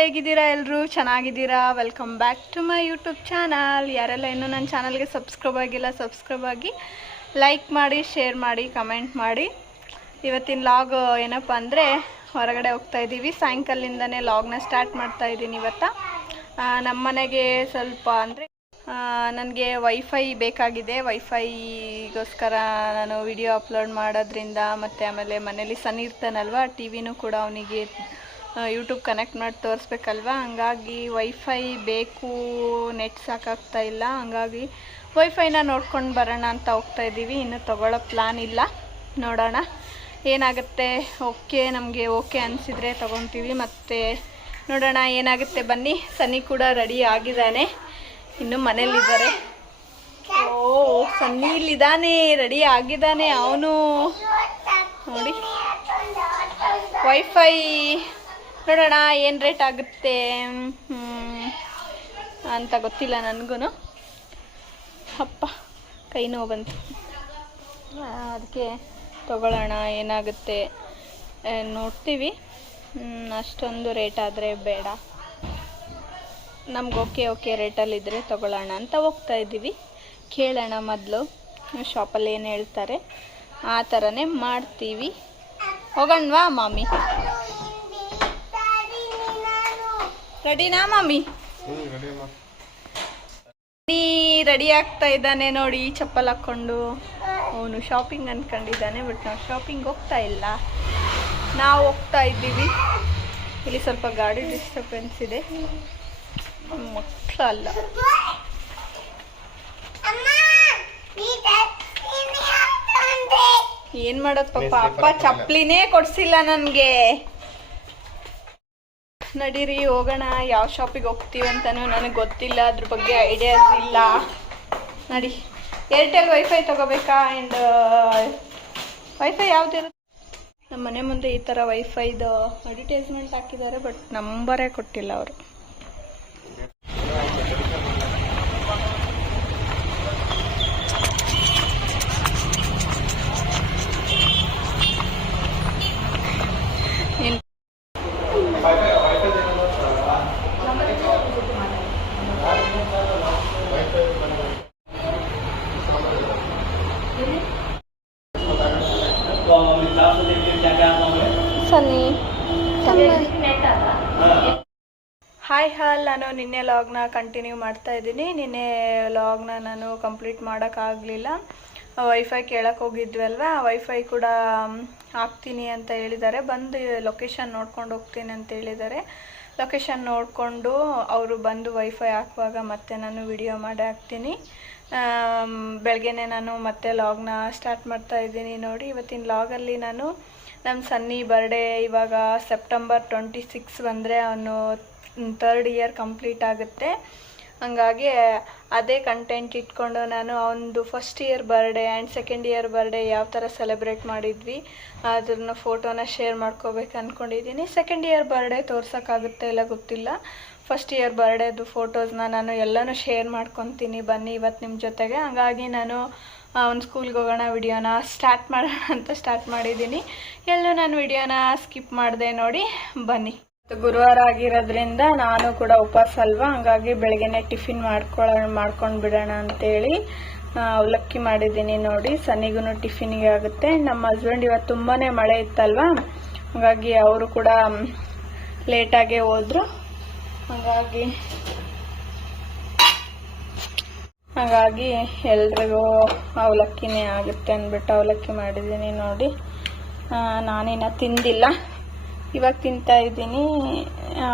ಹಾಲ್, ಹೇಗಿದ್ದೀರಾ ಎಲ್ಲರೂ? ಚೆನ್ನಾಗಿದ್ದೀರಾ? Welcome back to my YouTube channel. ಯಾರೆಲ್ಲ ಇನ್ನೂ ನನ್ನ ಚಾನಲ್ಗೆ ಸಬ್ಸ್ಕ್ರೈಬ್ ಆಗಿಲ್ಲ, ಸಬ್ಸ್ಕ್ರೈಬ್ ಆಗಿ ಲೈಕ್ ಮಾಡಿ, ಶೇರ್ ಮಾಡಿ, ಕಮೆಂಟ್ ಮಾಡಿ. ಇವತ್ತಿನ ಲಾಗ್ ಏನಪ್ಪ ಅಂದರೆ, ಹೊರಗಡೆ ಹೋಗ್ತಾಯಿದ್ದೀವಿ. ಸಾಯಂಕಾಲದಿಂದನೇ ಲಾಗ್ನ ಸ್ಟಾರ್ಟ್ ಮಾಡ್ತಾಯಿದ್ದೀನಿ. ಇವತ್ತು ನಮ್ಮ ಮನೆಗೆ ಸ್ವಲ್ಪ ಅಂದರೆ ನನಗೆ ವೈಫೈ ಬೇಕಾಗಿದೆ. ವೈಫೈಗೋಸ್ಕರ ನಾನು ವಿಡಿಯೋ ಅಪ್ಲೋಡ್ ಮಾಡೋದ್ರಿಂದ ಮತ್ತು ಆಮೇಲೆ ಮನೇಲಿ ಸಣ್ಣ ಇರ್ತಾನಲ್ವ, ಟಿ ವಿನೂ ಕೂಡ ಅವನಿಗೆ ಯೂಟ್ಯೂಬ್ ಕನೆಕ್ಟ್ ಮಾಡಿ ತೋರಿಸ್ಬೇಕಲ್ವ. ಹಂಗಾಗಿ ವೈಫೈ ಬೇಕು, ನೆಟ್ ಸಾಕಾಗ್ತಾ ಇಲ್ಲ. ಹಂಗಾಗಿ ವೈಫೈನ ನೋಡ್ಕೊಂಡು ಬರೋಣ ಅಂತ ಹೋಗ್ತಾಯಿದ್ದೀವಿ. ಇನ್ನೂ ತೊಗೊಳ್ಳೋ ಪ್ಲ್ಯಾನ್ ಇಲ್ಲ, ನೋಡೋಣ ಏನಾಗುತ್ತೆ. ಓಕೆ, ನಮಗೆ ಓಕೆ ಅನಿಸಿದರೆ ತೊಗೊತೀವಿ, ಮತ್ತು ನೋಡೋಣ ಏನಾಗುತ್ತೆ. ಬನ್ನಿ. ಸನ್ನಿ ಕೂಡ ರೆಡಿ ಆಗಿದ್ದಾನೆ, ಇನ್ನು ಮನೇಲಿದ್ದಾರೆ. ಓ, ಸನ್ನಿ ಇಲ್ಲಿದ್ದಾನೆ, ರೆಡಿ ಆಗಿದ್ದಾನೆ ಅವನು. ನೋಡಿ, ವೈಫೈ ನೋಡೋಣ ಏನು ರೇಟ್ ಆಗುತ್ತೆ ಅಂತ ಗೊತ್ತಿಲ್ಲ ನನಗೂ. ಅಪ್ಪ ಕೈ ನೋವು ಬಂತು, ಅದಕ್ಕೆ ತಗೊಳ್ಳೋಣ, ಏನಾಗುತ್ತೆ ನೋಡ್ತೀವಿ. ಅಷ್ಟೊಂದು ರೇಟ್ ಆದರೆ ಬೇಡ, ನಮ್ಗೆ ಓಕೆ ರೇಟಲ್ಲಿದ್ದರೆ ತೊಗೊಳ್ಳೋಣ ಅಂತ ಹೋಗ್ತಾ ಇದ್ದೀವಿ. ಕೇಳೋಣ ಮೊದಲು ಶಾಪಲ್ಲಿ ಏನು ಹೇಳ್ತಾರೆ, ಆ ಥರನೇ ಮಾಡ್ತೀವಿ. ಹೋಗೋಣವಾ ಮಾಮಿ? ರೆಡಿನಾ ಮಾಮಿ? ರೆಡಿ ಆಗ್ತಾ ಇದ್ದಾನೆ ನೋಡಿ, ಚಪ್ಪಲ್ ಹಾಕ್ಕೊಂಡು. ಅವನು ಶಾಪಿಂಗ್ ಅಂದ್ಕೊಂಡಿದ್ದಾನೆ, ಬಟ್ ನಾವು ಶಾಪಿಂಗ್ ಹೋಗ್ತಾ ಇಲ್ಲ, ನಾವು ಹೋಗ್ತಾ ಇದ್ದೀವಿ. ಇಲ್ಲಿ ಸ್ವಲ್ಪ ಗಾಡಿ ಡಿಸ್ಟರ್ಬೆನ್ಸ್ ಇದೆ, ಮಕ್ಕಳಲ್ಲ. ಏನು ಮಾಡೋದು ಪಾಪ, ಅಪ್ಪ ಚಪ್ಪಲಿನೇ ಕೊಡಿಸಿಲ್ಲ ನನಗೆ. ನಡೀರಿ ಹೋಗೋಣ. ಯಾವ ಶಾಪಿಗೆ ಹೋಗ್ತೀವಿ ಅಂತಲೂ ನನಗೆ ಗೊತ್ತಿಲ್ಲ, ಅದ್ರ ಬಗ್ಗೆ ಐಡಿಯಾಸ್ ಇಲ್ಲ. ನಡಿ. ಏರ್ಟೆಲ್ ವೈಫೈ ತೊಗೋಬೇಕಾ? ಆ್ಯಂಡ್ ವೈಫೈ ಯಾವುದಿರುತ್ತೆ? ನಮ್ಮ ಮನೆ ಮುಂದೆ ಈ ಥರ ವೈಫೈದು ಅಡ್ವರ್ಟೈಸ್ಮೆಂಟ್ ಹಾಕಿದ್ದಾರೆ, ಬಟ್ ನಂಬರೇ ಕೊಟ್ಟಿಲ್ಲ ಅವರು. ಸನ್ನಿ ಹಾಯ್ ಹಾಲ್, ನಾನು ನಿನ್ನೆ ಲಾಗ್ನ ಕಂಟಿನ್ಯೂ ಮಾಡ್ತಾ ಇದ್ದೀನಿ. ನಿನ್ನೆ ಲಾಗ್ನ ನಾನು ಕಂಪ್ಲೀಟ್ ಮಾಡೋಕ್ಕಾಗಲಿಲ್ಲ. ವೈಫೈ ಕೇಳಕ್ಕೆ ಹೋಗಿದ್ವಲ್ವ, ವೈಫೈ ಕೂಡ ಹಾಕ್ತೀನಿ ಅಂತ ಹೇಳಿದ್ದಾರೆ. ಬಂದು ಲೊಕೇಶನ್ ನೋಡ್ಕೊಂಡು ಹೋಗ್ತೀನಿ ಅಂತ ಹೇಳಿದ್ದಾರೆ. ಲೊಕೇಶನ್ ನೋಡಿಕೊಂಡು ಅವರು ಬಂದು ವೈಫೈ ಹಾಕುವಾಗ ಮತ್ತೆ ನಾನು ವಿಡಿಯೋ ಮಾಡಿ ಹಾಕ್ತೀನಿ. ಬೆಳಗ್ಗೆನೇ ನಾನು ಮತ್ತೆ ಲಾಗ್ನ ಸ್ಟಾರ್ಟ್ ಮಾಡ್ತಾ ಇದ್ದೀನಿ. ನೋಡಿ, ಇವತ್ತಿನ ಲಾಗಲ್ಲಿ ನಾನು ನಮ್ಮ ಸನ್ನಿ ಬರ್ಡೇ ಇವಾಗ ಸೆಪ್ಟೆಂಬರ್ 26 ಬಂದರೆ ಅವನು 3rd ಇಯರ್ ಕಂಪ್ಲೀಟ್ ಆಗುತ್ತೆ. ಹಂಗಾಗಿ ಅದೇ ಕಂಟೆಂಟ್ ಇಟ್ಕೊಂಡು ನಾನು ಅವನದು first year birthday and second year birthday ಯಾವ ಥರ ಸೆಲೆಬ್ರೇಟ್ ಮಾಡಿದ್ವಿ ಅದನ್ನ ಫೋಟೋನ ಶೇರ್ ಮಾಡ್ಕೋಬೇಕು ಅಂದ್ಕೊಂಡಿದ್ದೀನಿ. ಸೆಕೆಂಡ್ ಇಯರ್ ಬರ್ಡೇ ತೋರ್ಸೋಕ್ಕಾಗುತ್ತೆ ಇಲ್ಲ ಗೊತ್ತಿಲ್ಲ. ಫಸ್ಟ್ ಇಯರ್ ಬರ್ಡೇದು ಫೋಟೋಸ್ನ ನಾನು ಎಲ್ಲನೂ ಶೇರ್ ಮಾಡ್ಕೊತೀನಿ. ಬನ್ನಿ ಇವತ್ತು ನಿಮ್ಮ ಜೊತೆಗೆ. ಹಂಗಾಗಿ ನಾನು ಒಂದು ಸ್ಕೂಲ್ಗೆ ಹೋಗೋಣ ವಿಡಿಯೋನ ಸ್ಟಾರ್ಟ್ ಮಾಡೋಣ ಅಂತ ಸ್ಟಾರ್ಟ್ ಮಾಡಿದ್ದೀನಿ. ಎಲ್ಲೂ ನಾನು ವಿಡಿಯೋನ ಸ್ಕಿಪ್ ಮಾಡಿದೆ. ನೋಡಿ, ಬನ್ನಿ. ಗುರುವಾರ ಆಗಿರೋದ್ರಿಂದ ನಾನು ಕೂಡ ಉಪವಾಸ ಅಲ್ವಾ, ಹಂಗಾಗಿ ಬೆಳಗ್ಗೆನೆ ಟಿಫಿನ್ ಮಾಡ್ಕೊಂಡು ಬಿಡೋಣ ಅಂತೇಳಿ ಅವಲಕ್ಕಿ ಮಾಡಿದ್ದೀನಿ. ನೋಡಿ, ಸನ್ನಿಗೂ ಟಿಫಿನ್ಗೆ ಆಗುತ್ತೆ. ನಮ್ಮ ಹಸ್ಬೆಂಡ್ ಇವತ್ತು ತುಂಬಾ ಮಳೆ ಇತ್ತಲ್ವಾ, ಹಾಗಾಗಿ ಅವರು ಕೂಡ ಲೇಟಾಗೇ ಹೋದರು. ಹಾಗಾಗಿ ಎಲ್ರಿಗೂ ಅವಲಕ್ಕಿನೇ ಆಗುತ್ತೆ ಅಂದ್ಬಿಟ್ಟು ಅವಲಕ್ಕಿ ಮಾಡಿದ್ದೀನಿ. ನೋಡಿ, ನಾನಿನ್ನ ತಿಂದಿಲ್ಲ, ಇವಾಗ ತಿಂತಾ ಇದ್ದೀನಿ.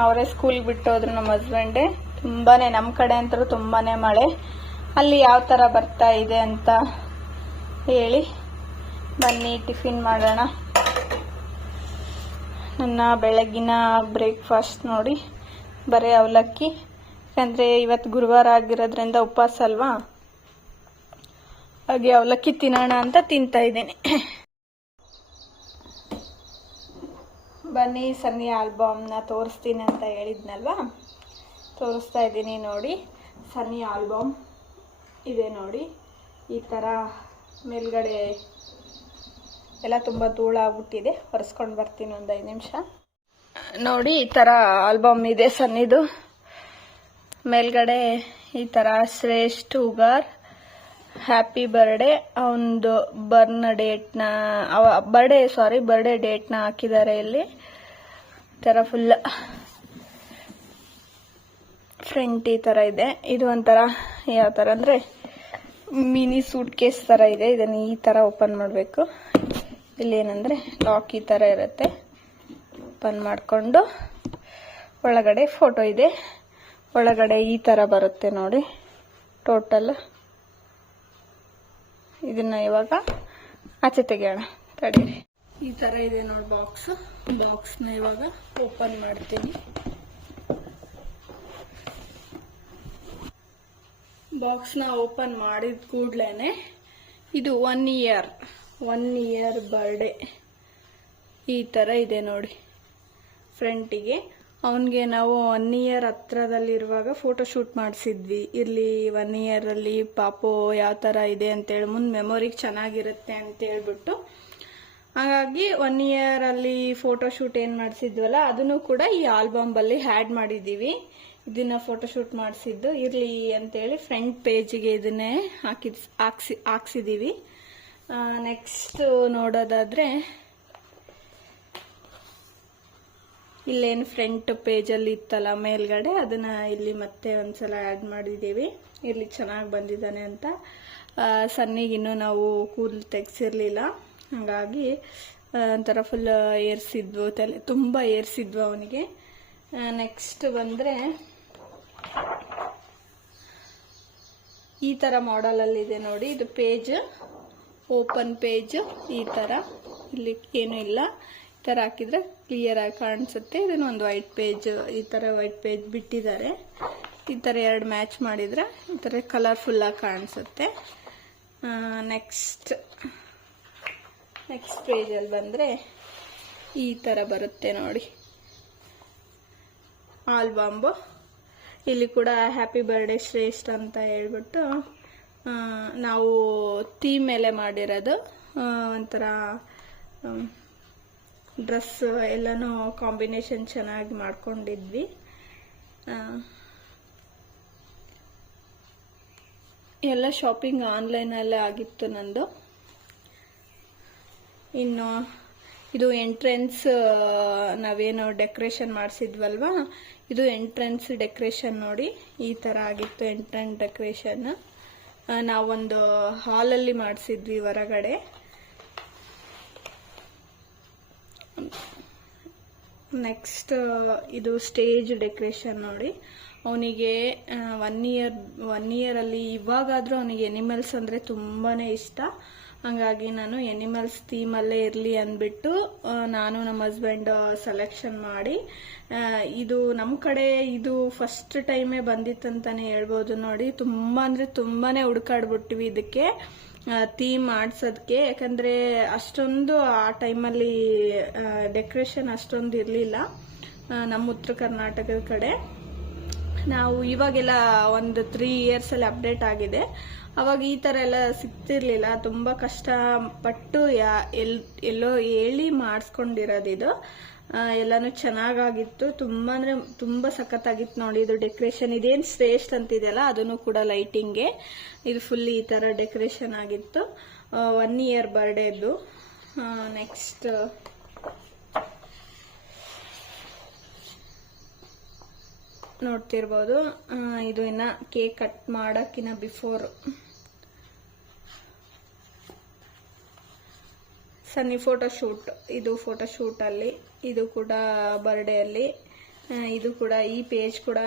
ಅವರೇ ಸ್ಕೂಲ್ಗೆ ಬಿಟ್ಟೋದ್ರು ನಮ್ಮ ಹಸ್ಬೆಂಡೇ. ತುಂಬಾ ನಮ್ಮ ಕಡೆ ಅಂತೂ ತುಂಬಾ ಮಳೆ. ಅಲ್ಲಿ ಯಾವ ಥರ ಬರ್ತಾ ಇದೆ ಅಂತ ಹೇಳಿ. ಬನ್ನಿ ಟಿಫಿನ್ ಮಾಡೋಣ. ನನ್ನ ಬೆಳಗಿನ ಬ್ರೇಕ್ಫಾಸ್ಟ್ ನೋಡಿ, ಬರೀ ಅವಲಕ್ಕಿ. ಯಾಕಂದರೆ ಇವತ್ತು ಗುರುವಾರ ಆಗಿರೋದ್ರಿಂದ ಉಪವಾಸ ಅಲ್ವಾ, ಹಾಗೆ ಅವಲಕ್ಕಿ ತಿನ್ನೋಣ ಅಂತ ತಿಂತಾ ಇದ್ದೀನಿ. ಬನ್ನಿ, ಸನ್ನಿ ಆಲ್ಬಮ್ನ ತೋರಿಸ್ತೀನಿ ಅಂತ ಹೇಳಿದ್ನಲ್ವಾ, ತೋರಿಸ್ತಾ ಇದ್ದೀನಿ. ನೋಡಿ, ಸನ್ನಿ ಆಲ್ಬಮ್ ಇದೆ ನೋಡಿ. ಈ ಥರ ಮೇಲ್ಗಡೆ ಎಲ್ಲ ತುಂಬ ಧೂಳಾಗ್ಬಿಟ್ಟಿದೆ, ಒರೆಸ್ಕೊಂಡು ಬರ್ತೀನಿ ಒಂದು 5 ನಿಮಿಷ. ನೋಡಿ ಈ ಥರ ಆಲ್ಬಮ್ ಇದೆ ಸನ್ನಿದು. ಮೇಲ್ಗಡೆ ಈ ಥರ ಶ್ರೇಷ್ಠ ಉಗಾರ್ ಹ್ಯಾಪಿ ಬರ್ಡೇ ಅವನದು ಬರ್ಡೇ ಡೇಟ್ನ ಹಾಕಿದ್ದಾರೆ ಇಲ್ಲಿ. ಈ ಥರ ಫುಲ್ ಫ್ರಂಟ್ ಈ ಥರ ಇದೆ. ಇದು ಒಂಥರ ಯಾವ ಥರ ಅಂದರೆ ಮಿನಿ ಸೂಟ್ ಕೇಸ್ ಥರ ಇದೆ. ಇದನ್ನು ಈ ಥರ ಓಪನ್ ಮಾಡಬೇಕು. ಇಲ್ಲಿ ಏನಂದರೆ ಲಾಕ್ ಈ ಥರ ಇರುತ್ತೆ. ಓಪನ್ ಮಾಡಿಕೊಂಡು ಒಳಗಡೆ ಫೋಟೋ ಇದೆ. ಒಳಗಡೆ ಈ ಥರ ಬರುತ್ತೆ ನೋಡಿ ಟೋಟಲ್. ಇದನ್ನ ಇವಾಗ ಆಚೆ ತೆಗೆಯೋಣ ತಡೀರಿ. ಈ ಥರ ಇದೆ ನೋಡಿ ಬಾಕ್ಸ್ನ ಇವಾಗ ಓಪನ್ ಮಾಡ್ತೀನಿ. ಬಾಕ್ಸ್ನ ಓಪನ್ ಮಾಡಿದ ಕೂಡಲೇ ಇದು 1 ಇಯರ್ ಬರ್ಡೇ ಈ ಥರ ಇದೆ ನೋಡಿ ಫ್ರಂಟಿಗೆ. ಅವನಿಗೆ ನಾವು 1 ಇಯರ್ ಹತ್ರದಲ್ಲಿರುವಾಗ ಫೋಟೋ ಶೂಟ್ ಮಾಡಿಸಿದ್ವಿ. ಇಲ್ಲಿ 1 ಇಯರಲ್ಲಿ ಪಾಪು ಯಾವ ಥರ ಇದೆ ಅಂತೇಳಿ ಮುಂದೆ ಮೆಮೊರಿಗೆ ಚೆನ್ನಾಗಿರುತ್ತೆ ಅಂತ ಹೇಳ್ಬಿಟ್ಟು, ಹಾಗಾಗಿ 1 ಇಯರಲ್ಲಿ ಫೋಟೋ ಶೂಟ್ ಏನು ಮಾಡಿಸಿದ್ವಲ್ಲ ಅದನ್ನು ಕೂಡ ಈ ಆಲ್ಬಮಲ್ಲಿ ಆ್ಯಡ್ ಮಾಡಿದ್ದೀವಿ. ಇದನ್ನ ಫೋಟೋ ಶೂಟ್ ಮಾಡಿಸಿದ್ದು ಇರಲಿ ಅಂತೇಳಿ ಫ್ರಂಟ್ ಪೇಜಿಗೆ ಇದನ್ನೇ ಹಾಕ್ಸಿದ್ದೀವಿ. ನೆಕ್ಸ್ಟ್ ನೋಡೋದಾದ್ರೆ ಇಲ್ಲೇನು ಫ್ರಂಟ್ ಪೇಜಲ್ಲಿ ಇತ್ತಲ್ಲ ಮೇಲ್ಗಡೆ, ಅದನ್ನ ಇಲ್ಲಿ ಮತ್ತೆ ಒಂದ್ಸಲ ಆ್ಯಡ್ ಮಾಡಿದ್ದೀವಿ. ಇಲ್ಲಿ ಚೆನ್ನಾಗಿ ಬಂದಿದ್ದಾನೆ ಅಂತ. ಸನ್ನಿಗಿನ್ನೂ ನಾವು ಕೂದಲು ತೆಗ್ಸಿರ್ಲಿಲ್ಲ, ಹಾಗಾಗಿ ಒಂಥರ ಫುಲ್ ಏರ್ಸಿದ್ವು, ತಲೆ ತುಂಬ ಏರ್ಸಿದ್ವು ಅವನಿಗೆ. ನೆಕ್ಸ್ಟ್ ಬಂದರೆ ಈ ಥರ ಮಾಡಲಲ್ಲಿದೆ ನೋಡಿ. ಇದು ಪೇಜ್, ಓಪನ್ ಪೇಜ್ ಈ ಥರ. ಇಲ್ಲಿ ಏನೂ ಇಲ್ಲ, ಈ ಥರ ಹಾಕಿದ್ರೆ ಕ್ಲಿಯರ್ ಆಗಿ ಕಾಣಿಸುತ್ತೆ. ಇದನ್ನು ಒಂದು ವೈಟ್ ಪೇಜ್, ಈ ಥರ ವೈಟ್ ಪೇಜ್ ಬಿಟ್ಟಿದ್ದಾರೆ. ಈ ಥರ 2 ಮ್ಯಾಚ್ ಮಾಡಿದರೆ ಈ ಥರ ಕಲರ್ಫುಲ್ಲಾಗಿ ಕಾಣಿಸುತ್ತೆ. ನೆಕ್ಸ್ಟ್ ಪೇಜಲ್ಲಿ ಬಂದರೆ ಈ ಥರ ಬರುತ್ತೆ ನೋಡಿ ಆಲ್ಬಂಬು. ಇಲ್ಲಿ ಕೂಡ ಹ್ಯಾಪಿ ಬರ್ಡೇ ಶ್ರೇಷ್ಠ ಅಂತ ಹೇಳ್ಬಿಟ್ಟು ನಾವು ಥೀಮ್ ಮೇಲೆ ಮಾಡಿರೋದು. ಒಂಥರ ಡ್ರೆಸ್ ಎಲ್ಲನೂ ಕಾಂಬಿನೇಷನ್ ಚೆನ್ನಾಗಿ ಮಾಡ್ಕೊಂಡಿದ್ವಿ. ಎಲ್ಲ ಶಾಪಿಂಗ್ ಆನ್ಲೈನಲ್ಲೇ ಆಗಿತ್ತು ನಂದು. ಇನ್ನು ಇದು ಎಂಟ್ರೆನ್ಸ್ ನಾವೇನು ಡೆಕೋರೇಷನ್ ಮಾಡಿಸಿದ್ವಲ್ವಾ, ಇದು ಎಂಟ್ರೆನ್ಸ್ ಡೆಕೋರೇಷನ್ ನೋಡಿ ಈ ಥರ ಆಗಿತ್ತು ಎಂಟ್ರೆನ್ಸ್ ಡೆಕೋರೇಷನ್. ನಾವೊಂದು ಹಾಲಲ್ಲಿ ಮಾಡಿಸಿದ್ವಿ ಹೊರಗಡೆ. ನೆಕ್ಸ್ಟ್ ಇದು ಸ್ಟೇಜ್ ಡೆಕೋರೇಷನ್ ನೋಡಿ. ಅವನಿಗೆ 1 ಇಯರಲ್ಲಿ ಇವಾಗಾದರೂ ಅವನಿಗೆ ಎನಿಮಲ್ಸ್ ಅಂದರೆ ತುಂಬಾ ಇಷ್ಟ. ಹಾಗಾಗಿ ನಾನು ಎನಿಮಲ್ಸ್ ಥೀಮಲ್ಲೇ ಇರಲಿ ಅಂದ್ಬಿಟ್ಟು ನಾನು ನಮ್ಮ ಹಸ್ಬೆಂಡ್ ಸೆಲೆಕ್ಷನ್ ಮಾಡಿ, ಇದು ನಮ್ಮ ಕಡೆ ಇದು ಫಸ್ಟ್ ಟೈಮೇ ಬಂದಿತ್ತಂತಾನೆ ಹೇಳ್ಬೋದು ನೋಡಿ. ತುಂಬ ಅಂದರೆ ತುಂಬಾ ಹುಡುಕಾಡ್ಬಿಟ್ಟಿವಿ ಇದಕ್ಕೆ ಥೀಮ್ ಮಾಡಿಸೋದಕ್ಕೆ. ಯಾಕಂದರೆ ಅಷ್ಟೊಂದು ಆ ಟೈಮಲ್ಲಿ ಡೆಕೋರೇಷನ್ ಅಷ್ಟೊಂದು ಇರಲಿಲ್ಲ ನಮ್ಮ ಉತ್ತರ ಕರ್ನಾಟಕದ ಕಡೆ. ನಾವು ಇವಾಗೆಲ್ಲ ಒಂದು 3 ಇಯರ್ಸಲ್ಲಿ ಅಪ್ಡೇಟ್ ಆಗಿದೆ. ಅವಾಗ ಈ ಥರ ಎಲ್ಲ ಸಿಗ್ತಿರ್ಲಿಲ್ಲ. ತುಂಬ ಕಷ್ಟಪಟ್ಟು ಎಲ್ಲೋ ಹೇಳಿ ಮಾಡಿಸ್ಕೊಂಡಿರೋದಿದು. ಎಲ್ಲನೂ ಚೆನ್ನಾಗಾಗಿತ್ತು. ತುಂಬ ಅಂದರೆ ತುಂಬ ಸಖತ್ತಾಗಿತ್ತು ನೋಡಿ ಇದು ಡೆಕೋರೇಷನ್. ಇದೇನು ಶ್ರೇಷ್ಠ ಅಂತಿದೆಯಲ್ಲ ಅದನ್ನು ಕೂಡ ಲೈಟಿಂಗ್ಗೆ ಇದು ಫುಲ್ ಈ ಥರ ಡೆಕೋರೇಷನ್ ಆಗಿತ್ತು. 1 ಇಯರ್ ಬರ್ಡೇದು. ನೆಕ್ಸ್ಟ್ ನೋಡ್ತಿರ್ಬೋದು, ಇದು ಇನ್ನ ಕೇಕ್ ಕಟ್ ಮಾಡೋಕ್ಕಿನ್ನ ಬಿಫೋರ್ ಸನ್ನಿ ಫೋಟೋಶೂಟ್. ಇದು ಫೋಟೋಶೂಟಲ್ಲಿ, ಇದು ಕೂಡ ಬರ್ಡೇಯಲ್ಲಿ. ಇದು ಕೂಡ ಈ ಪೇಜ್ ಕೂಡ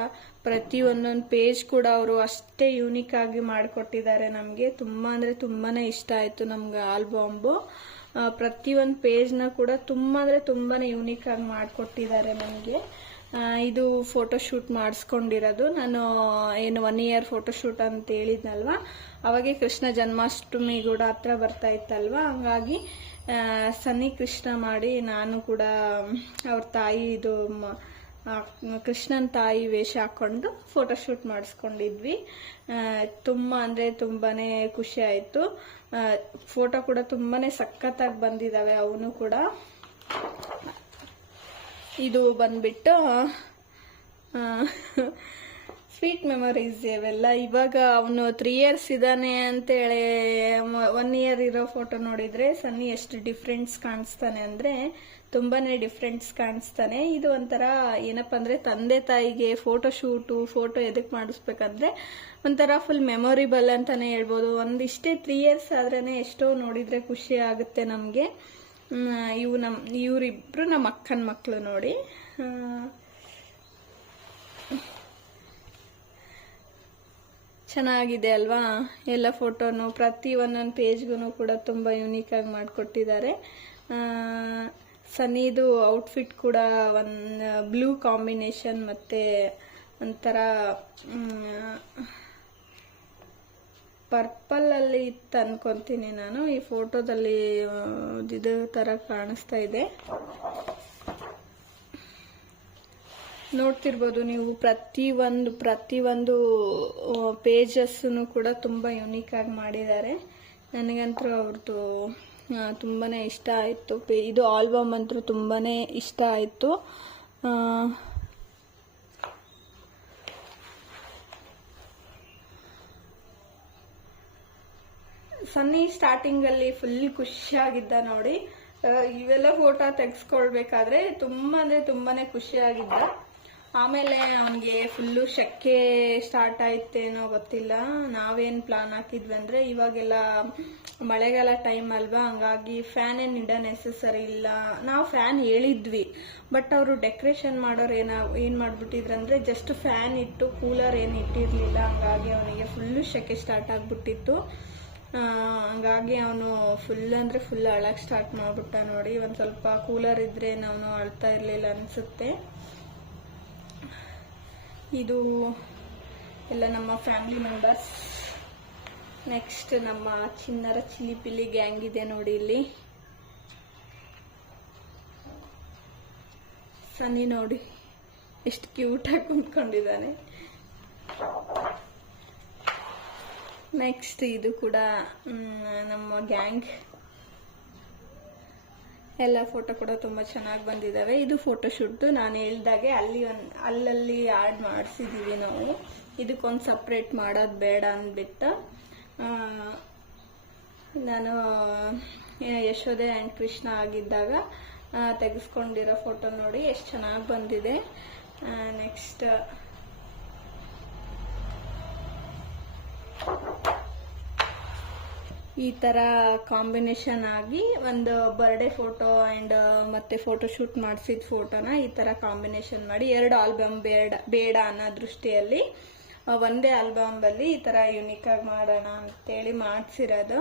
ಪ್ರತಿಯೊಂದೊಂದು ಪೇಜ್ ಕೂಡ ಅವರು ಅಷ್ಟೇ ಯೂನಿಕ್ ಆಗಿ ಮಾಡಿಕೊಟ್ಟಿದ್ದಾರೆ. ನಮಗೆ ತುಂಬ ಅಂದರೆ ತುಂಬಾ ಇಷ್ಟ ಆಯಿತು ನಮ್ಗೆ ಆಲ್ಬಂಬು. ಪ್ರತಿಯೊಂದು ಪೇಜ್ನ ಕೂಡ ತುಂಬ ಅಂದರೆ ತುಂಬಾ ಯೂನಿಕ್ ಆಗಿ ಮಾಡಿಕೊಟ್ಟಿದ್ದಾರೆ ನಮಗೆ. ಇದು ಫೋಟೋಶೂಟ್ ಮಾಡಿಸ್ಕೊಂಡಿರೋದು ನಾನು. ಏನು 1 ಇಯರ್ ಫೋಟೋಶೂಟ್ ಅಂತ ಹೇಳಿದ್ನಲ್ವ, ಅವಾಗೆ ಕೃಷ್ಣ ಜನ್ಮಾಷ್ಟಮಿ ಕೂಡ ಹತ್ರ ಬರ್ತಾ ಇತ್ತಲ್ವ, ಹಂಗಾಗಿ ಸನ್ನಿ ಕೃಷ್ಣ ಮಾಡಿ ನಾನು ಕೂಡ ಅವ್ರ ತಾಯಿ ಇದು ಕೃಷ್ಣನ ತಾಯಿ ವೇಷ ಹಾಕ್ಕೊಂಡು ಫೋಟೋಶೂಟ್ ಮಾಡಿಸ್ಕೊಂಡಿದ್ವಿ. ತುಂಬ ಅಂದರೆ ತುಂಬಾ ಖುಷಿ ಆಯಿತು. ಫೋಟೋ ಕೂಡ ತುಂಬಾ ಸಖತ್ತಾಗಿ ಬಂದಿದ್ದಾವೆ ಅವನು ಕೂಡ. ಇದು ಬಂದ್ಬಿಟ್ಟು ಸ್ವೀಟ್ ಮೆಮೊರೀಸ್ ಇವೆಲ್ಲ. ಇವಾಗ ಅವನು 3 years ಇದ್ದಾನೆ ಅಂತೇಳಿ 1 year ಇರೋ ಫೋಟೋ ನೋಡಿದ್ರೆ ಸನ್ನಿ ಎಷ್ಟು ಡಿಫ್ರೆನ್ಸ್ ಕಾಣಿಸ್ತಾನೆ ಅಂದ್ರೆ ತುಂಬಾನೇ ಡಿಫ್ರೆನ್ಸ್ ಕಾಣಿಸ್ತಾನೆ. ಇದು ಒಂಥರ ಏನಪ್ಪಾ ಅಂದ್ರೆ ತಂದೆ ತಾಯಿಗೆ ಫೋಟೋ ಎದಕ್ ಮಾಡಿಸ್ಬೇಕಂದ್ರೆ ಒಂಥರ ಫುಲ್ ಮೆಮೊರಿಬಲ್ ಅಂತಾನೆ ಹೇಳ್ಬೋದು. ಒಂದಿಷ್ಟೇ 3 years ಆದ್ರೇನೆ ಎಷ್ಟೋ ನೋಡಿದ್ರೆ ಖುಷಿ ಆಗುತ್ತೆ ನಮ್ಗೆ. ಇವರಿಬ್ರು ನಮ್ಮ ಅಕ್ಕನ ಮಕ್ಕಳು ನೋಡಿ. ಚೆನ್ನಾಗಿದೆ ಅಲ್ವಾ ಎಲ್ಲ ಫೋಟೋನು. ಪ್ರತಿ ಒಂದೊಂದು ಪೇಜ್ಗೂ ಕೂಡ ತುಂಬ ಯುನೀಕ್ ಆಗಿ ಮಾಡಿಕೊಟ್ಟಿದ್ದಾರೆ. ಸನ್ನಿದು ಔಟ್ಫಿಟ್ ಕೂಡ ಒಂದು ಬ್ಲೂ ಕಾಂಬಿನೇಷನ್ ಮತ್ತೆ ಒಂಥರ ಪರ್ಪಲ್ ಅಲ್ಲಿ ಇತ್ತು ಅನ್ಕೊಂತೀನಿ ನಾನು. ಈ ಫೋಟೋದಲ್ಲಿ ಇದು ತರ ಕಾಣಿಸ್ತಾ ಇದೆ, ನೋಡ್ತಿರ್ಬೋದು ನೀವು. ಪ್ರತಿಯೊಂದು ಪೇಜಸ್ಸನ್ನು ಕೂಡ ತುಂಬ ಯುನೀಕ್ ಆಗಿ ಮಾಡಿದ್ದಾರೆ. ನನಗಂತೂ ಅವ್ರದ್ದು ತುಂಬಾನೇ ಇಷ್ಟ ಆಯಿತು. ಇದು ಆಲ್ಬಮ್ ಅಂತೂ ತುಂಬಾನೇ ಇಷ್ಟ ಆಯಿತು. ಸನ್ನಿ ಸ್ಟಾರ್ಟಿಂಗ್ ಅಲ್ಲಿ ಫುಲ್ ಖುಷಿಯಾಗಿದ್ದ ನೋಡಿ. ಇವೆಲ್ಲ ಫೋಟೋ ತೆಗೆಸ್ಕೊಳ್ಬೇಕಾದ್ರೆ ತುಂಬಾನೇ ಖುಷಿಯಾಗಿದ್ದ. ಆಮೇಲೆ ಅವನಿಗೆ ಫುಲ್ಲು ಶೆಕೆ ಸ್ಟಾರ್ಟ್ ಆಯ್ತೇನೋ ಗೊತ್ತಿಲ್ಲ. ನಾವೇನ್ ಪ್ಲಾನ್ ಹಾಕಿದ್ವಿ ಅಂದ್ರೆ ಇವಾಗೆಲ್ಲ ಮಳೆಗಾಲ ಟೈಮ್ ಅಲ್ವಾ, ಹಂಗಾಗಿ ಫ್ಯಾನ್ ಏನ್ ಇಡೋ ನೆಸೆಸರಿ ಇಲ್ಲ. ನಾವು ಫ್ಯಾನ್ ಹೇಳಿದ್ವಿ, ಬಟ್ ಅವರು ಡೆಕೋರೇಷನ್ ಮಾಡೋರು ಏನ್ ಮಾಡ್ಬಿಟ್ಟಿದ್ರಂದ್ರೆ ಜಸ್ಟ್ ಫ್ಯಾನ್ ಇಟ್ಟು ಕೂಲರ್ ಏನ್ ಇಟ್ಟಿರ್ಲಿಲ್ಲ. ಹಂಗಾಗಿ ಅವನಿಗೆ ಫುಲ್ಲು ಶೆಕೆ ಸ್ಟಾರ್ಟ್ ಆಗ್ಬಿಟ್ಟಿತ್ತು. ಹಂಗಾಗಿ ಅವನು ಫುಲ್ ಅಳಕ್ ಸ್ಟಾರ್ಟ್ ಮಾಡ್ಬಿಟ್ಟ ನೋಡಿ. ಒಂದ್ ಸ್ವಲ್ಪ ಕೂಲರ್ ಇದ್ರೆ ಅವನು ಅಳ್ತಾ ಇರ್ಲಿಲ್ಲ ಅನ್ಸುತ್ತೆ. ಇದು ಎಲ್ಲ ನಮ್ಮ ಫ್ಯಾಮಿಲಿ ಮೆಂಬರ್ಸ್. ನೆಕ್ಸ್ಟ್ ನಮ್ಮ ಚಿನ್ನರ ಚಿಲಿಪಿಲಿ ಗ್ಯಾಂಗ್ ಇದೆ ನೋಡಿ ಇಲ್ಲಿ. ಸನ್ನಿ ನೋಡಿ ಎಷ್ಟು ಕ್ಯೂಟ್ ಆಗಿ ಕುಂತ್ಕೊಂಡಿದ್ದಾನೆ. ನೆಕ್ಸ್ಟ್ ಇದು ಕೂಡ ನಮ್ಮ ಗ್ಯಾಂಗ್. ಎಲ್ಲ ಫೋಟೋ ಕೂಡ ತುಂಬಾ ಚೆನ್ನಾಗಿ ಬಂದಿದ್ದಾವೆ. ಇದು ಫೋಟೋಶೂಟ್ ನಾನು ಹೇಳ್ದಾಗೆ ಅಲ್ಲಲ್ಲಿ ಆಡ್ ಮಾಡಿಸಿದೀವಿ ನಾವು. ಇದಕ್ಕೊಂದು ಸಪ್ರೇಟ್ ಮಾಡೋದು ಬೇಡ ಅಂದ್ಬಿಟ್ಟು ನಾನು ಯಶೋದೆ ಆ್ಯಂಡ್ ಕೃಷ್ಣ ಆಗಿದ್ದಾಗ ತೆಗೆಸ್ಕೊಂಡಿರೋ ಫೋಟೋ ನೋಡಿ ಎಷ್ಟು ಚೆನ್ನಾಗಿ ಬಂದಿದೆ. ನೆಕ್ಸ್ಟ್ ಈ ತರ ಕಾಂಬಿನೇಷನ್ ಆಗಿ ಒಂದು ಬರ್ಡೇ ಫೋಟೋ ಅಂಡ್ ಮತ್ತೆ ಫೋಟೋ ಶೂಟ್ ಮಾಡಿಸಿದ ಫೋಟೋನ ಈ ತರ ಕಾಂಬಿನೇಷನ್ ಮಾಡಿ 2 ಆಲ್ಬಮ್ ಬೇಡ ಅನ್ನೋ ದೃಷ್ಟಿಯಲ್ಲಿ ಒಂದೇ ಆಲ್ಬಮ್ ಅಲ್ಲಿ ಈ ತರ ಯುನೀಕ್ ಆಗಿ ಮಾಡೋಣ ಅಂತೇಳಿ ಮಾಡಿಸಿರೋದು.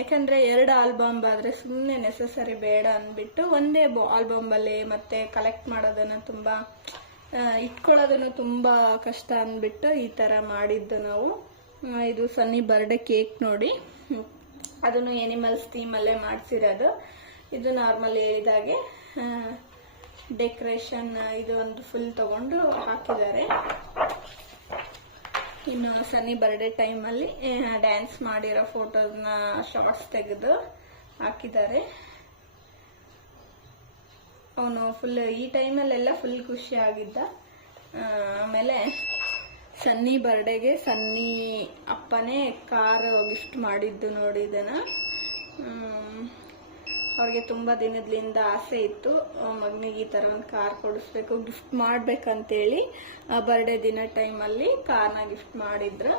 ಯಾಕಂದ್ರೆ 2 ಆಲ್ಬಮ್ ಆದ್ರೆ ಸುಮ್ಮನೆ ನೆಸೆಸರಿ ಬೇಡ ಅಂದ್ಬಿಟ್ಟು ಒಂದೇ ಆಲ್ಬಮ್ ಅಲ್ಲಿ ಮತ್ತೆ ಕಲೆಕ್ಟ್ ಮಾಡೋದನ್ನ ತುಂಬಾ ಇಟ್ಕೊಳ್ಳೋದನ್ನು ತುಂಬಾ ಕಷ್ಟ ಅಂದ್ಬಿಟ್ಟು ಈ ತರ ಮಾಡಿದ್ದು ನಾವು. ಇದು ಸನ್ನಿ ಬರ್ಡೇ ಕೇಕ್ ನೋಡಿ, ಅದನ್ನು ಎನಿಮಲ್ಸ್ ಥೀಮ್ ಅಲ್ಲೇ ಮಾಡಿಸಿರೋದು. ಇದು ನಾರ್ಮಲ್ ಹೇಳಿದಾಗೆ ಡೆಕೋರೇಷನ್ ಇದು ಒಂದು ಫುಲ್ ತಗೊಂಡು ಹಾಕಿದ್ದಾರೆ. ಇನ್ನು ಸನ್ನಿ ಬರ್ಡೇ ಟೈಮಲ್ಲಿ ಡ್ಯಾನ್ಸ್ ಮಾಡಿರೋ ಫೋಟೋಸ್ನ ಶಾರ್ಟ್ಸ್ ತೆಗೆದು ಹಾಕಿದ್ದಾರೆ. ಅವನು ಫುಲ್ ಈ ಟೈಮಲ್ಲೆಲ್ಲ ಫುಲ್ ಖುಷಿ ಆಗಿದ್ದ. ಆಮೇಲೆ ಸನ್ನಿ ಬರ್ಡೇಗೆ ಸನ್ನಿ ಅಪ್ಪನೇ ಕಾರ್ ಗಿಫ್ಟ್ ಮಾಡಿದ್ದು ನೋಡಿ. ಇದನ್ನ ಅವ್ರಿಗೆ ತುಂಬಾ ದಿನದಿಂದ ಆಸೆ ಇತ್ತು, ಮಗನಿಗೆ ಈ ತರ ಒಂದು ಕಾರ್ ಕೊಡಿಸ್ಬೇಕು, ಗಿಫ್ಟ್ ಮಾಡ್ಬೇಕಂತೇಳಿ ಬರ್ಡೇ ದಿನ ಟೈಮಲ್ಲಿ ಕಾರ್ನ ಗಿಫ್ಟ್ ಮಾಡಿದ್ರು.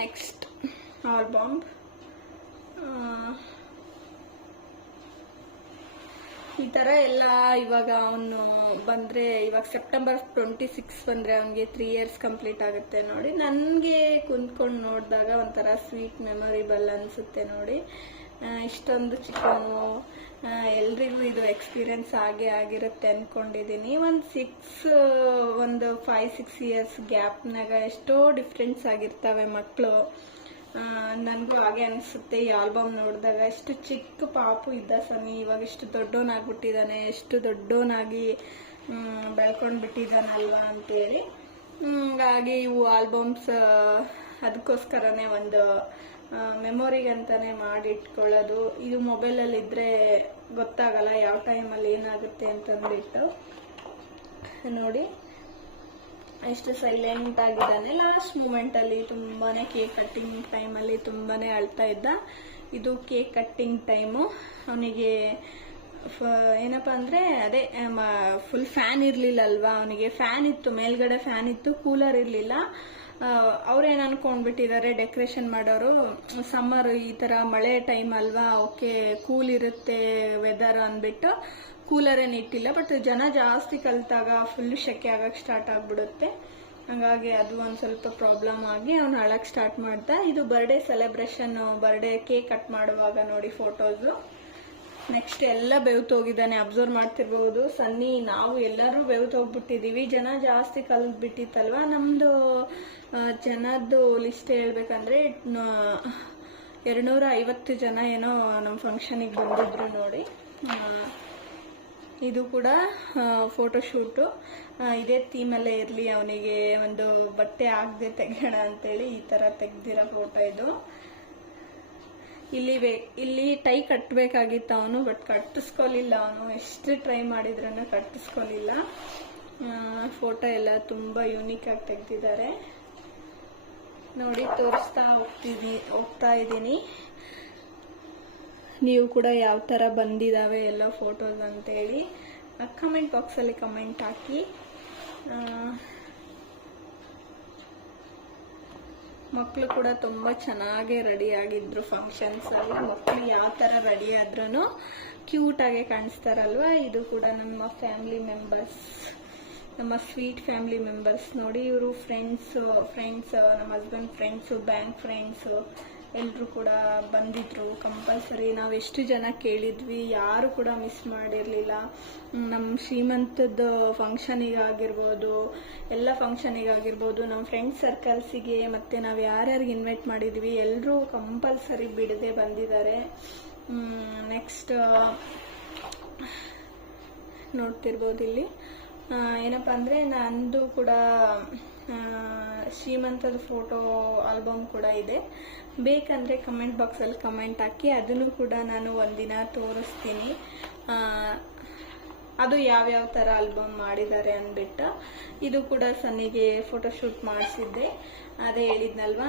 ನೆಕ್ಸ್ಟ್ ಆಲ್ಬಮ್ ಈ ತರ ಎಲ್ಲ. ಇವಾಗ ಅವನು ಬಂದ್ರೆ ಇವಾಗ ಸೆಪ್ಟೆಂಬರ್ 26 ಬಂದ್ರೆ ಅವನಿಗೆ 3 years ಕಂಪ್ಲೀಟ್ ಆಗುತ್ತೆ ನೋಡಿ. ನನ್ಗೆ ಕುಂತ್ಕೊಂಡು ನೋಡಿದಾಗ ಒಂಥರ ಸ್ವೀಟ್ ಮೆಮೊರಿಬಲ್ ಅನ್ಸುತ್ತೆ ನೋಡಿ. ಇಷ್ಟೊಂದು ಚಿಕ್ಕವನು, ಎಲ್ರಿಗೂ ಇದು ಎಕ್ಸ್ಪೀರಿಯನ್ಸ್ ಆಗಿರುತ್ತೆ ಅನ್ಕೊಂಡಿದೀನಿ. ಒಂದು 5-6 years ಗ್ಯಾಪ್ನಾಗ ಎಷ್ಟೋ ಡಿಫ್ರೆನ್ಸ್ ಆಗಿರ್ತವೆ ಮಕ್ಕಳು. ನನ್ಗೂ ಹಾಗೆ ಅನ್ಸುತ್ತೆ ಈ ಆಲ್ಬಮ್ ನೋಡಿದಾಗ. ಎಷ್ಟು ಚಿಕ್ಕ ಪಾಪು ಇದ್ದ ಸನ್ನಿ, ಇವಾಗ ಎಷ್ಟು ದೊಡ್ಡವನಾಗ್ಬಿಟ್ಟಿದ್ದಾನೆ, ಎಷ್ಟು ದೊಡ್ಡವನಾಗಿ ಬೆಳ್ಕೊಂಡ್ ಬಿಟ್ಟಿದ್ದಾನಲ್ವಾ ಅಂತೇಳಿ. ಹಾಗಾಗಿ ಇವು ಆಲ್ಬಮ್ಸ್ ಅದಕ್ಕೋಸ್ಕರನೇ ಒಂದು ಮೆಮೊರಿಗಂತಾನೆ ಮಾಡಿಟ್ಕೊಳ್ಳೋದು. ಇದು ಮೊಬೈಲಲ್ಲಿ ಇದ್ರೆ ಗೊತ್ತಾಗಲ್ಲ ಯಾವ ಟೈಮಲ್ಲಿ ಏನಾಗುತ್ತೆ ಅಂತಂದ್ಬಿಟ್ಟು. ನೋಡಿ ಎಷ್ಟು ಸೈಲೆಂಟ್ ಆಗಿದ್ದಾನೆ. ಲಾಸ್ಟ್ ಮೂಮೆಂಟಲ್ಲಿ ತುಂಬಾನೇ ಕೇಕ್ ಕಟ್ಟಿಂಗ್ ಟೈಮಲ್ಲಿ ತುಂಬಾನೇ ಅಳ್ತಾ ಇದ್ದ. ಇದು ಕೇಕ್ ಕಟ್ಟಿಂಗ್ ಟೈಮು. ಅವನಿಗೆ ಏನಪ್ಪ ಅಂದರೆ ಅದೇ ಫುಲ್ ಫ್ಯಾನ್ ಇರಲಿಲ್ಲ ಅಲ್ವಾ, ಅವನಿಗೆ ಫ್ಯಾನ್ ಇತ್ತು, ಮೇಲ್ಗಡೆ ಫ್ಯಾನ್ ಇತ್ತು, ಕೂಲರ್ ಇರಲಿಲ್ಲ. ಅವ್ರೇನು ಅನ್ಕೊಂಡ್ಬಿಟ್ಟಿದ್ದಾರೆ ಡೆಕೋರೇಷನ್ ಮಾಡೋರು, ಸಮ್ಮರ್ ಈ ಥರ ಮಳೆ ಟೈಮ್ ಅಲ್ವಾ, ಓಕೆ ಕೂಲ್ ಇರುತ್ತೆ ವೆದರ್ ಅಂದ್ಬಿಟ್ಟು ಕೂಲರ್ ಏನು ಇಟ್ಟಿಲ್ಲ. ಬಟ್ ಜನ ಜಾಸ್ತಿ ಕಲ್ತಾಗ ಫುಲ್ ಶೆಕೆ ಆಗಕ್ಕೆ ಸ್ಟಾರ್ಟ್ ಆಗಿಬಿಡುತ್ತೆ. ಹಾಗಾಗಿ ಅದು ಒಂದು ಸ್ವಲ್ಪ ಪ್ರಾಬ್ಲಮ್ ಆಗಿ ಅವನು ಅಳಕ್ಕೆ ಸ್ಟಾರ್ಟ್ ಮಾಡ್ದ. ಇದು birthday celebration, birthday cake cut ಮಾಡುವಾಗ ನೋಡಿ ಫೋಟೋಸು. ನೆಕ್ಸ್ಟ್ ಎಲ್ಲ ಬೆವ್ತೋಗಿದ್ದಾನೆ, ಅಬ್ಸರ್ವ್ ಮಾಡ್ತಿರ್ಬಹುದು. ಸನ್ನಿ ನಾವು ಎಲ್ಲರೂ ಬೆವ್ತೋಗ್ಬಿಟ್ಟಿದ್ದೀವಿ, ಜನ ಜಾಸ್ತಿ ಕಲ್ತ್ಬಿಟ್ಟಿತ್ತಲ್ವ. ನಮ್ಮದು ಜನದ್ದು ಲಿಸ್ಟ್ ಹೇಳ್ಬೇಕಂದ್ರೆ 250 ಜನ ಏನೋ ನಮ್ಮ ಫಂಕ್ಷನಿಗೆ ಬಂದಿದ್ರು ನೋಡಿ. ಇದು ಕೂಡ ಫೋಟೋಶೂಟು. ಇದೇ ಥೀಮಲ್ಲೇ ಇರಲಿ, ಅವನಿಗೆ ಒಂದು ಬಟ್ಟೆ ಆಗದೆ ತೆಗೆಯೋಣ ಅಂತೇಳಿ ಈ ಥರ ತೆಗ್ದಿರೋ ಫೋಟೋ ಇದು. ಇಲ್ಲಿ ಟೈ ಕಟ್ಟಬೇಕಾಗಿತ್ತು ಅವನು, ಬಟ್ ಕಟ್ಟಿಸ್ಕೊಲಿಲ್ಲ. ಅವನು ಎಷ್ಟು ಟ್ರೈ ಮಾಡಿದ್ರೂ ಕಟ್ಟಿಸ್ಕೊಲಿಲ್ಲ. ಫೋಟೋ ಎಲ್ಲ ತುಂಬ ಯೂನಿಕ್ ಆಗಿ ತೆಗ್ದಿದ್ದಾರೆ ನೋಡಿ. ಹೋಗ್ತಾ ಇದ್ದೀನಿ. ನೀವು ಕೂಡ ಯಾವ ಥರ ಬಂದಿದ್ದಾವೆ ಎಲ್ಲ ಫೋಟೋಸ್ ಅಂತೇಳಿ ಕಮೆಂಟ್ ಬಾಕ್ಸಲ್ಲಿ ಕಮೆಂಟ್ ಹಾಕಿ. ಮಕ್ಕಳು ಕೂಡ ತುಂಬ ಚೆನ್ನಾಗೇ ರೆಡಿ ಆಗಿದ್ರು ಫಂಕ್ಷನ್ಸಲ್ಲಿ. ಮಕ್ಕಳು ಯಾವ ಥರ ರೆಡಿ ಆದ್ರೂ ಕ್ಯೂಟಾಗೆ ಕಾಣಿಸ್ತಾರಲ್ವ. ಇದು ಕೂಡ ನಮ್ಮ ಫ್ಯಾಮಿಲಿ ಮೆಂಬರ್ಸ್, ನಮ್ಮ ಸ್ವೀಟ್ ಫ್ಯಾಮಿಲಿ ಮೆಂಬರ್ಸ್ ನೋಡಿ. ಇವರು ಫ್ರೆಂಡ್ಸ್, ನಮ್ಮ ಹಸ್ಬೆಂಡ್ ಫ್ರೆಂಡ್ಸು, ಬ್ಯಾಂಕ್ ಫ್ರೆಂಡ್ಸು ಎಲ್ಲರೂ ಕೂಡ ಬಂದಿದ್ರು ಕಂಪಲ್ಸರಿ. ನಾವು ಎಷ್ಟು ಜನ ಕೇಳಿದ್ವಿ, ಯಾರು ಕೂಡ ಮಿಸ್ ಮಾಡಿರಲಿಲ್ಲ. ನಮ್ಮ ಶ್ರೀಮಂತದ ಫಂಕ್ಷನಿಗಾಗಿರ್ಬೋದು, ಎಲ್ಲ ಫಂಕ್ಷನಿಗಾಗಿರ್ಬೋದು, ನಮ್ಮ ಫ್ರೆಂಡ್ಸ್ ಸರ್ಕಲ್ಸಿಗೆ ಮತ್ತು ನಾವು ಯಾರ್ಯಾರಿಗೆ ಇನ್ವೈಟ್ ಮಾಡಿದ್ವಿ ಎಲ್ಲರೂ ಕಂಪಲ್ಸರಿ ಬಿಡದೆ ಬಂದಿದ್ದಾರೆ. ನೆಕ್ಸ್ಟ್ ನೋಡ್ತಿರ್ಬೋದು ಇಲ್ಲಿ ಏನಪ್ಪ ಅಂದರೆ ನಂದು ಕೂಡ ಶ್ರೀಮಂತದ ಫೋಟೋ ಆಲ್ಬಮ್ ಕೂಡ ಇದೆ. ಬೇಕಂದರೆ ಕಮೆಂಟ್ ಬಾಕ್ಸಲ್ಲಿ ಕಮೆಂಟ್ ಹಾಕಿ, ಅದನ್ನು ಕೂಡ ನಾನು ಒಂದಿನ ತೋರಿಸ್ತೀನಿ. ಅದು ಯಾವ್ಯಾವ ಥರ ಆಲ್ಬಮ್ ಮಾಡಿದ್ದಾರೆ ಅಂದ್ಬಿಟ್ಟು. ಇದು ಕೂಡ ಸನ್ನಿಗೆ ಫೋಟೋಶೂಟ್ ಮಾಡಿಸಿದ್ದೆ, ಅದೇ ಹೇಳಿದ್ನಲ್ವ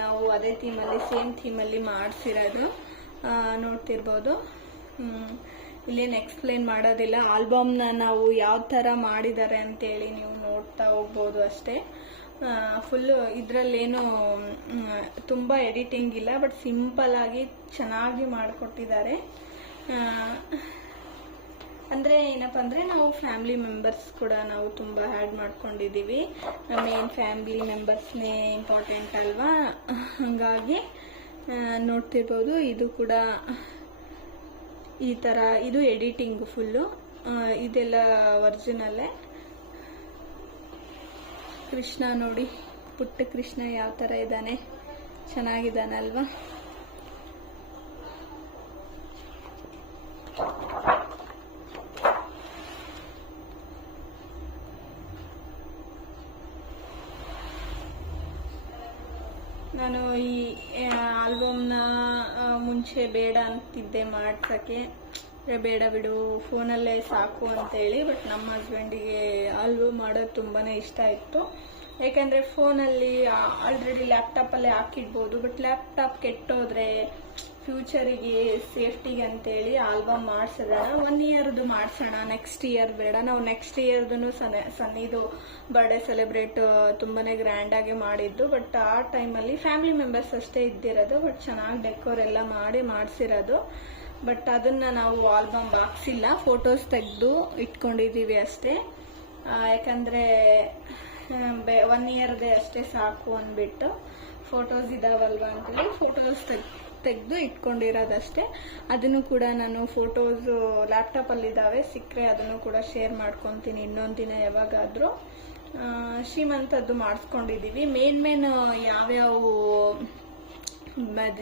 ನಾವು ಅದೇ ಥೀಮಲ್ಲಿ, ಸೇಮ್ ಥೀಮಲ್ಲಿ ಮಾಡಿಸಿರೋದು. ನೋಡ್ತಿರ್ಬೋದು. ಇಲ್ಲೇನು ಎಕ್ಸ್ಪ್ಲೇನ್ ಮಾಡೋದಿಲ್ಲ, ಆಲ್ಬಮ್ನ ನಾವು ಯಾವ ಥರ ಮಾಡಿದ್ದಾರೆ ಅಂತೇಳಿ ನೀವು ನೋಡ್ತಾ ಹೋಗ್ಬೋದು ಅಷ್ಟೇ. ಫುಲ್ಲು ಇದರಲ್ಲೇನು ತುಂಬ ಎಡಿಟಿಂಗ್ ಇಲ್ಲ, ಬಟ್ ಸಿಂಪಲ್ ಆಗಿ ಚೆನ್ನಾಗಿ ಮಾಡಿಕೊಟ್ಟಿದ್ದಾರೆ. ಅಂದರೆ ಏನಪ್ಪ ಅಂದರೆ ನಾವು ಫ್ಯಾಮಿಲಿ ಮೆಂಬರ್ಸ್ ಕೂಡ ನಾವು ತುಂಬ ಆ್ಯಡ್ ಮಾಡ್ಕೊಂಡಿದ್ದೀವಿ. ಮೇನ್ ಫ್ಯಾಮಿಲಿ ಮೆಂಬರ್ಸ್ನೇ ಇಂಪಾರ್ಟೆಂಟ್ ಅಲ್ವಾ, ಹಾಗಾಗಿ ನೋಡ್ತಿರ್ಬೋದು. ಇದು ಕೂಡ ಈ ಥರ, ಇದು ಎಡಿಟಿಂಗ್ ಫುಲ್ಲು, ಇದೆಲ್ಲ ಒರಿಜಿನಲ್ಲೇ. ಕೃಷ್ಣ ನೋಡಿ, ಪುಟ್ಟ ಕೃಷ್ಣ ಯಾವ ಥರ ಇದ್ದಾನೆ, ಚೆನ್ನಾಗಿದ್ದಾನಲ್ವಾ. ನಾನು ಈ ಆಲ್ಬಮ್ನ ಮುಂಚೆ ಬೇಡ ಅಂತಿದ್ದೆ ಮಾಡ್ಸೋಕ್ಕೆ, ಬೇಡ ಬಿಡು ಫೋನಲ್ಲೇ ಸಾಕು ಅಂತೇಳಿ. ಬಟ್ ನಮ್ಮ ಹಸ್ಬೆಂಡಿಗೆ ಆಲ್ಬಮ್ ಮಾಡೋದು ತುಂಬಾ ಇಷ್ಟ ಇತ್ತು. ಯಾಕೆಂದರೆ ಫೋನಲ್ಲಿ ಆಲ್ರೆಡಿ ಲ್ಯಾಪ್ಟಾಪಲ್ಲೇ ಹಾಕಿಡ್ಬೋದು, ಬಟ್ ಲ್ಯಾಪ್ಟಾಪ್ ಕೆಟ್ಟೋದ್ರೆ ಫ್ಯೂಚರಿಗೆ ಸೇಫ್ಟಿಗೆ ಅಂತೇಳಿ ಆಲ್ಬಮ್ ಮಾಡಿಸೋಣ. 1 ಇಯರ್ದು ಮಾಡಿಸೋಣ, ನೆಕ್ಸ್ಟ್ ಇಯರ್ ಬೇಡ. ನಾವು ನೆಕ್ಸ್ಟ್ ಇಯರ್ದು ಸನ್ನಿದು ಬರ್ಡೇ ಸೆಲೆಬ್ರೇಟ್ ತುಂಬಾ ಗ್ರ್ಯಾಂಡಾಗಿ ಮಾಡಿದ್ದು. ಬಟ್ ಆ ಟೈಮಲ್ಲಿ ಫ್ಯಾಮಿಲಿ ಮೆಂಬರ್ಸ್ ಅಷ್ಟೇ ಇದ್ದಿರೋದು, ಬಟ್ ಚೆನ್ನಾಗಿ ಡೆಕೋರ್ ಎಲ್ಲ ಮಾಡಿಸಿರೋದು. ಬಟ್ ಅದನ್ನು ನಾವು ಆಲ್ಬಮ್ ಹಾಕ್ಸಿಲ್ಲ, ಫೋಟೋಸ್ ತೆಗೆದು ಇಟ್ಕೊಂಡಿದ್ದೀವಿ ಅಷ್ಟೇ. ಯಾಕಂದರೆ 1 ಇಯರ್ದೇ ಅಷ್ಟೇ ಸಾಕು ಅಂದ್ಬಿಟ್ಟು, ಫೋಟೋಸ್ ಇದಾವಲ್ವ ಅಂತೇಳಿ ಫೋಟೋಸ್ ತೆಗೆದು ಇಟ್ಕೊಂಡಿರೋದಷ್ಟೇ. ಅದನ್ನು ಕೂಡ ನಾನು ಫೋಟೋಸು ಲ್ಯಾಪ್ಟಾಪಲ್ಲಿದ್ದಾವೆ, ಸಿಕ್ಕರೆ ಅದನ್ನು ಕೂಡ ಶೇರ್ ಮಾಡ್ಕೊತೀನಿ ಇನ್ನೊಂದು ದಿನ ಯಾವಾಗಾದರೂ. ಶ್ರೀಮಂತದ್ದು ಮಾಡಿಸ್ಕೊಂಡಿದ್ದೀವಿ. ಮೇನ್ ಯಾವ್ಯಾವ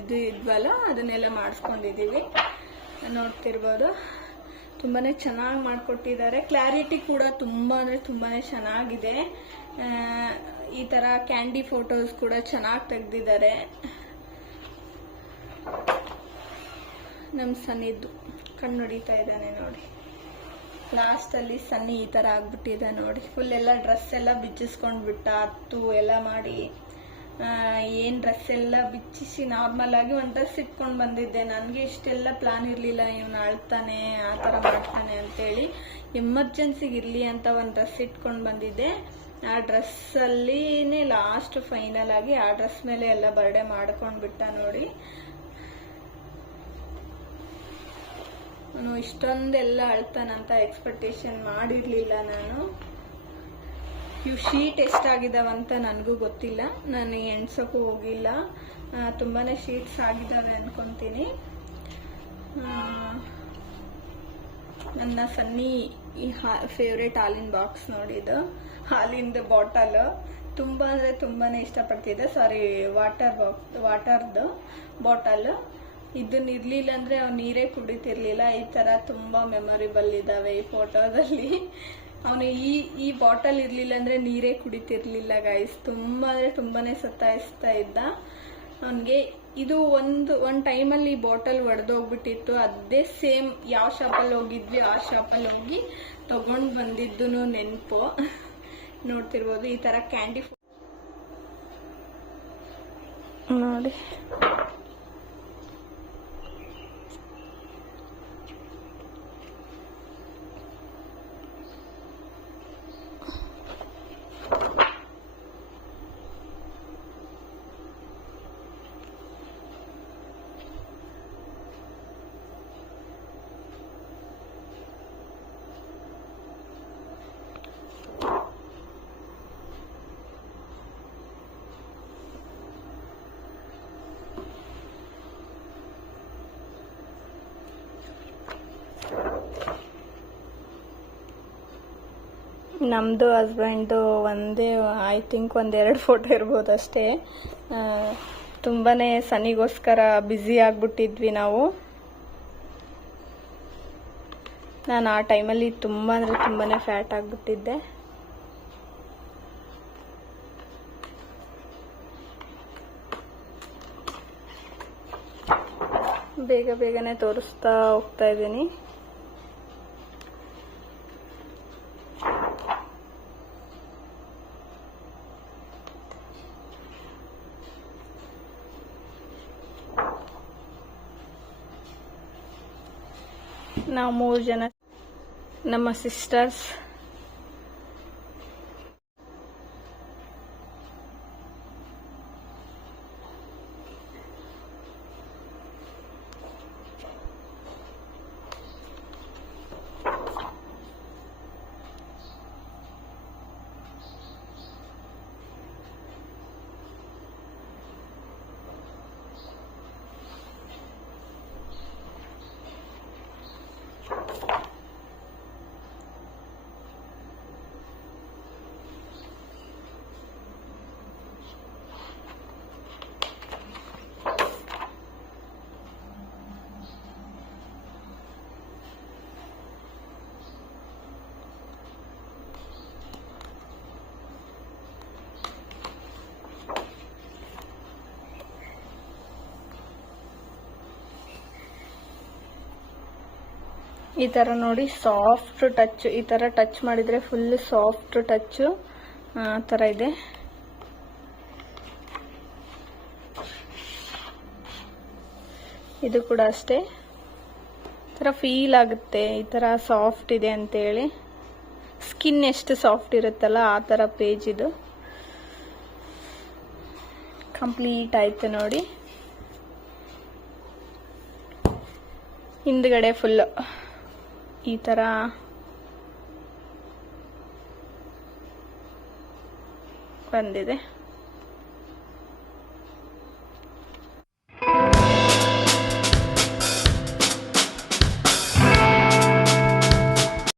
ಇದು ಇದ್ವಲ್ಲ ಅದನ್ನೆಲ್ಲ ಮಾಡಿಸ್ಕೊಂಡಿದ್ದೀವಿ. ನೋಡ್ತಿರ್ಬೋದು, ತುಂಬಾ ಚೆನ್ನಾಗಿ ಮಾಡಿಕೊಟ್ಟಿದ್ದಾರೆ. ಕ್ಲಾರಿಟಿ ಕೂಡ ತುಂಬ ಅಂದರೆ ತುಂಬಾ ಚೆನ್ನಾಗಿದೆ. ಈ ಥರ ಕ್ಯಾಂಡಿ ಫೋಟೋಸ್ ಕೂಡ ಚೆನ್ನಾಗಿ ತೆಗೆದಿದ್ದಾರೆ. ನಮ್ಮ ಸನ್ನಿದ್ದು ಕಣ್ಣು ಹೊಡಿತಾ ಇದ್ದಾನೆ ನೋಡಿ. ಲಾಸ್ಟಲ್ಲಿ ಸನ್ನಿ ಈ ಥರ ಆಗ್ಬಿಟ್ಟಿದೆ ನೋಡಿ. ಫುಲ್ ಎಲ್ಲ ಡ್ರೆಸ್ ಎಲ್ಲ ಬಿಚ್ಚಿಸ್ಕೊಂಡು ಬಿಟ್ಟ, ಹತ್ತು ಎಲ್ಲ ಮಾಡಿ ಏನು ಡ್ರೆಸ್ ಎಲ್ಲ ಬಿಚ್ಚಿಸಿ ನಾರ್ಮಲ್ ಆಗಿ ಒಂದು ಡ್ರೆಸ್ ಇಟ್ಕೊಂಡು ಬಂದಿದ್ದೆ. ನನಗೆ ಇಷ್ಟೆಲ್ಲ ಪ್ಲಾನ್ ಇರಲಿಲ್ಲ, ಇವನು ಅಳ್ತಾನೆ ಆ ಥರ ಮಾಡ್ತಾನೆ ಅಂತೇಳಿ. ಎಮರ್ಜೆನ್ಸಿಗೆ ಇರಲಿ ಅಂತ ಒಂದು ಡ್ರೆಸ್ ಇಟ್ಕೊಂಡು ಬಂದಿದ್ದೆ. ಆ ಡ್ರೆಸ್ಸಲ್ಲಿನೇ ಲಾಸ್ಟ್ ಫೈನಲ್ ಆಗಿ ಆ ಡ್ರೆಸ್ ಮೇಲೆ ಎಲ್ಲ ಬರ್ಡೇ ಮಾಡ್ಕೊಂಡು ಬಿಟ್ಟ ನೋಡಿ. ಅವನು ಇಷ್ಟೊಂದೆಲ್ಲ ಅಳ್ತಾನಂತ ಎಕ್ಸ್ಪೆಕ್ಟೇಷನ್ ಮಾಡಿರಲಿಲ್ಲ ನಾನು. ಇವು ಶೀಟ್ ಎಷ್ಟಾಗಿದ್ದಾವಂತ ನನಗೂ ಗೊತ್ತಿಲ್ಲ, ನಾನು ಎಣ್ಸೋಕ್ಕೂ ಹೋಗಿಲ್ಲ. ತುಂಬಾ ಶೀಟ್ಸ್ ಆಗಿದ್ದಾವೆ ಅಂದ್ಕೊತೀನಿ. ನನ್ನ ಸನ್ನಿ ಫೇವ್ರೇಟ್ ಹಾಲಿನ ಬಾಕ್ಸ್ ನೋಡಿದ್ದು, ಹಾಲಿಂದ ಬಾಟಲ್ ತುಂಬ ಅಂದರೆ ತುಂಬಾ ಇಷ್ಟಪಡ್ತಿದ್ದೆ. ಸಾರಿ, ವಾಟರ್ದು ಬಾಟಲ್. ಇದನ್ನ ಇರಲಿಲ್ಲ ಅಂದರೆ ಅವ್ನು ನೀರೇ ಕುಡಿತಿರ್ಲಿಲ್ಲ. ಈ ಥರ ತುಂಬ ಮೆಮೊರೇಬಲ್ ಇದ್ದಾವೆ ಈ ಫೋಟೋದಲ್ಲಿ. ಅವನು ಈ ಬಾಟಲ್ ಇರಲಿಲ್ಲ ಅಂದರೆ ನೀರೇ ಕುಡಿತಿರ್ಲಿಲ್ಲ ಗೈಸ್. ತುಂಬ ಅಂದರೆ ತುಂಬಾ ಸತಾಯಿಸ್ತಾ ಇದ್ದ. ಅವನಿಗೆ ಇದು ಒಂದು ಟೈಮಲ್ಲಿ ಈ ಬಾಟಲ್ ಒಡೆದೋಗ್ಬಿಟ್ಟಿತ್ತು. ಅದೇ ಸೇಮ್ ಯಾವ ಶಾಪಲ್ಲಿ ಹೋಗಿದ್ವಿ ಆ ಶಾಪಲ್ಲಿ ಹೋಗಿ ತಗೊಂಡು ಬಂದಿದ್ದು ನೆನಪು. ನೋಡ್ತಿರ್ಬೋದು ಈ ಥರ ಕ್ಯಾಂಡಿ ನೋಡಿ. ನಮ್ಮದು ಹಸ್ಬೆಂಡ್ದು ಒಂದೇ ಐ ಥಿಂಕ್ ಒಂದೆರಡು ಫೋಟೋ ಇರ್ಬೋದು ಅಷ್ಟೇ. ತುಂಬಾ ಸನಿಗೋಸ್ಕರ ಬ್ಯುಸಿ ಆಗಿಬಿಟ್ಟಿದ್ವಿ ನಾವು. ನಾನು ಆ ಟೈಮಲ್ಲಿ ತುಂಬ ಅಂದರೆ ತುಂಬಾ ಫ್ಯಾಟ್ ಆಗಿಬಿಟ್ಟಿದ್ದೆ. ಬೇಗನೆ ತೋರಿಸ್ತಾ ಹೋಗ್ತಾ ಇದ್ದೀನಿ. ನಾವು 3 ಜನ, ನಮ್ಮ ಸಿಸ್ಟರ್ಸ್. ಈ ಥರ ನೋಡಿ, ಸಾಫ್ಟ್ ಟಚ್. ಈ ಥರ ಟಚ್ ಮಾಡಿದರೆ ಫುಲ್ ಸಾಫ್ಟ್ ಟಚ್ಚು ಆ ಥರ ಇದೆ. ಇದು ಕೂಡ ಅಷ್ಟೇ, ಈ ಥರ ಫೀಲ್ ಆಗುತ್ತೆ ಈ ಥರ ಸಾಫ್ಟ್ ಇದೆ ಅಂತೇಳಿ. ಸ್ಕಿನ್ ಎಷ್ಟು ಸಾಫ್ಟ್ ಇರುತ್ತಲ್ಲ ಆ ಥರ ಪೇಜ್ ಇದು. ಕಂಪ್ಲೀಟ್ ಆಯ್ತು ನೋಡಿ. ಹಿಂದ್ಗಡೆ ಫುಲ್ ಈ ಥರ ಬಂದಿದೆ.